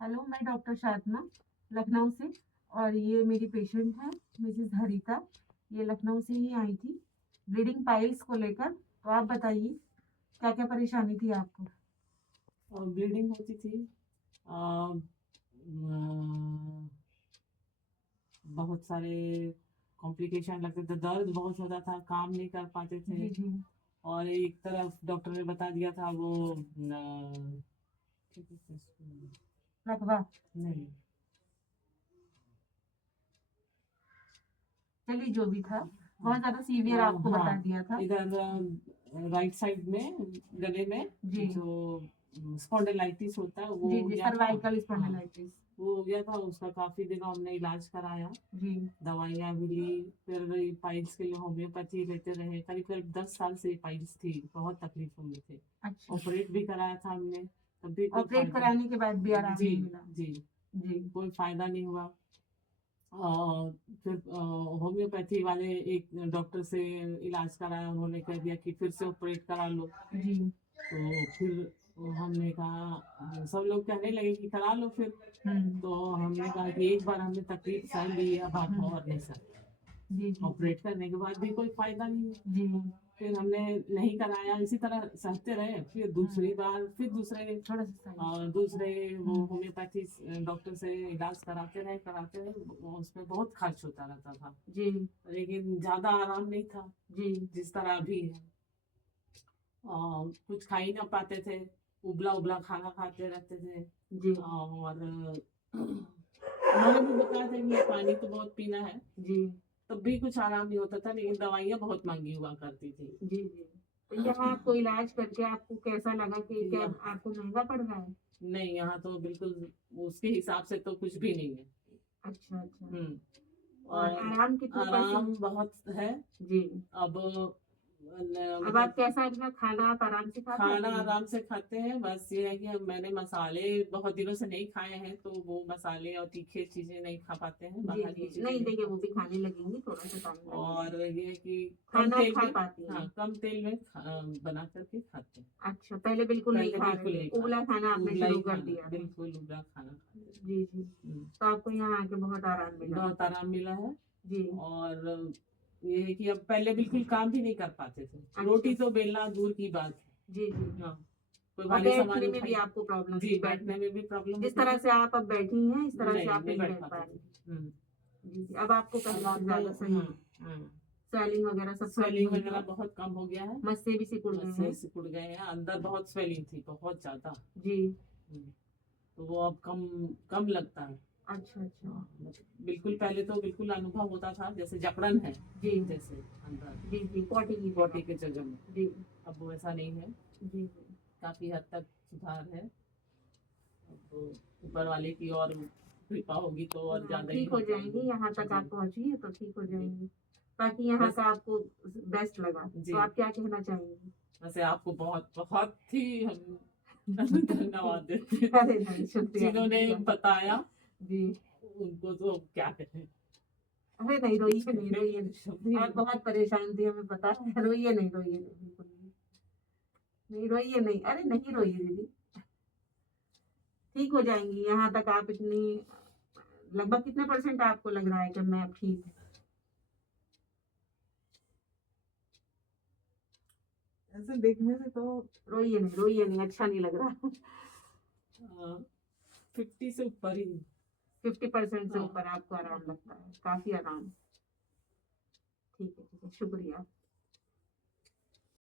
Hello, मैं doctor शादना Lucknow से। और ये मेरी पेशेंट है मिसेस हरिता। ये लखनऊ से ही आई थी ब्लीडिंग पाइल्स को लेकर। तो आप बताइए क्या क्या परेशानी थी आपको। और ब्लीडिंग होती थी। आ, बहुत सारे कॉम्प्लिकेशन लगते थे, दर्द बहुत होता था, काम नहीं कर पाते थे। जी जी। और एक तरफ डॉक्टर ने बता दिया था वो क्या कहते हैं इसको? लकवा। नहीं। चलिए जो भी था, हाँ। बहुत ज्यादा सीवियर आपको बता हाँ, दिया था। इधर राइट साइड में गले में जी जो स्पॉन्डिलाइटिस होता है वो जी हो जी, गया था। सर्वाइकल हाँ, स्पॉन्डिलाइटिस। वो हो गया था। उसका काफी दिनों हमने इलाज कराया, जी। दवाइयाँ भी ली। फिर पाइल्स के लिए होम्योपैथी लेते रहे। करीब करीब 10 साल से पाइल्स थी, बहुत तकलीफों में थे। अच्छा। ऑपरेट भी कराया था हमने, तब भी कोई ऑपरेट फायदा। कराने के बाद भी आराम जी नहीं मिला। जी, जी। कोई फायदा नहीं हुआ। फिर होम्योपैथी वाले एक डॉक्टर से इलाज कराया, उन्होंने कह दिया कि फिर से ऑपरेट करा लो। जी। तो फिर हमने कहा, सब लोग कहने लगे कि करा लो फिर। हम्म तो हमने कहा कि एक बार हमने तकलीफ सह ली है, अब आप हम्म। और नहीं सकते। जी जी जी। ऑपरेट करने के बाद भी कोई फायदा नहीं है। जी। फिर हमने नहीं कराया, इसी तरह सहते रहे। फिर दूसरी बार फिर थोड़ा सा साइड से। दूसरे वो हम्म। होम्योपैथी डॉक्टर से इलाज कराते रहे। उसमें बहुत खर्च होता रहता था, जी लेकिन ज्यादा आराम नहीं था जी जिस तरह अभी है। कुछ खा ही ना पाते थे, उबला उबला खाना खाते रहते थे। जी और उन्होंने भी बताया था कि पानी तो बहुत पीना है। जी तब भी कुछ आराम नहीं होता था, लेकिन दवाइयाँ बहुत महंगी हुआ करती थी। जी जी। तो यहाँ आपको इलाज करके आपको कैसा लगा कि क्या यहाँ आपको महंगा पड़ रहा है? नहीं, यहाँ तो बिल्कुल उसके हिसाब से तो कुछ भी नहीं है। अच्छा अच्छा। हम्म। और और आराम कितने आराम परसेंट? बहुत है। जी। अब अब आप मतलब कैसा अपना खाना आप आराम से खा खाना पाती हैं? आराम से खाते हैं। बस ये है कि हम मैंने मसाले बहुत दिनों से नहीं खाए हैं, तो वो मसाले और तीखे चीजें नहीं खा पाते हैं, जी बाहर की जी, चीजें नहीं नहीं देखिए वो खाते। भी खाने लगेंगी, थोड़ा सा टाइम लगेगा। और ये है कि कम खाना तेल खा में, पाती हाँ, हैं? कम तेल में बना करके खाते हैं। अच्छा, पहले बिल्कुल नहीं पहले खा रहे बिल्कुल थे, नहीं उबला खाना खाते, आपने उबला शुरू ही कर खाना, दिया था? बिल्कुल उबला खाना खाते थे। जी जी। तो आपको यहाँ आके बहुत आराम मिला? बहुत आराम मिला है। जी। और ये है कि अब पहले बिल्कुल काम भी नहीं कर पाते थे, अच्छा। रोटी तो बेलना दूर की बात जी जी। है। हाँ, कोई और भारी सामान बैठने में भी उठाई। आपको प्रॉब्लम जी, थी? बैठने बैठने में भी प्रॉब्लम जिस होती तरह थी। से आप अब बैठी हैं इस तरह से नहीं, आप नहीं नहीं बैठ बैठ पा पाते रही? थे। हम्म। जी जी। अब आपको अब पहले से आपको ज्यादा सही है? स्वेलिंग वगैरह सब खत्म स्वेलिंग हुई वगैरह है? बहुत कम हो गया है। मस्से भी सिकुड़ गए नसें हैं? सिकुड़ गए हैं, अंदर बहुत स्वेलिंग थी, बहुत ज्यादा। जी। हम्म, तो वो अब कम कम लगता है। अच्छा अच्छा। बिल्कुल पहले तो बिल्कुल अनुभव होता था जैसे जकड़न है, जी जैसे अंदर जी जी, पॉटी की बॉडी जगह। के जगह में। जी अब वो ऐसा नहीं है, जी जी। काफी हद तक सुधार है। अब तो ऊपर वाले की और कृपा होगी तो और ना, ज्यादा ही ठीक हो हो जाएंगी, यहाँ जाएंगे। तक जी आप पहुंची है तो ठीक हो जी। जाएंगी। बाकी यहाँ बस का आपको बेस्ट लगा तो जी, आप क्या कहना चाहेंगी? वैसे आपको बहुत बहुत ही हम धन्यवाद देते हैं, अरे नहीं, शुक्रिया जिन्होंने शुक्रिया। बताया। जी। उनको तो क्या कहें। अरे नहीं, रोइए नहीं, रोइए नहीं। शुक्रिया। आप बहुत परेशान थी, हमें पता है। रोइए नहीं, रोइए नहीं, बिल्कुल नहीं। नहीं रोइए नहीं, अरे नहीं रोइए दीदी। ठीक हो जाएंगी। यहाँ तक आप इतनी, लगभग कितने परसेंट आपको लग रहा है कि मैं अब ठीक हूँ? ऐसे देखने से तो रोइए नहीं, रोइए नहीं, अच्छा नहीं लग रहा। 50 से ऊपर ही। 50% से हाँ। ऊपर आपको आराम लगता है? काफी आराम। ठीक है ठीक है, शुक्रिया।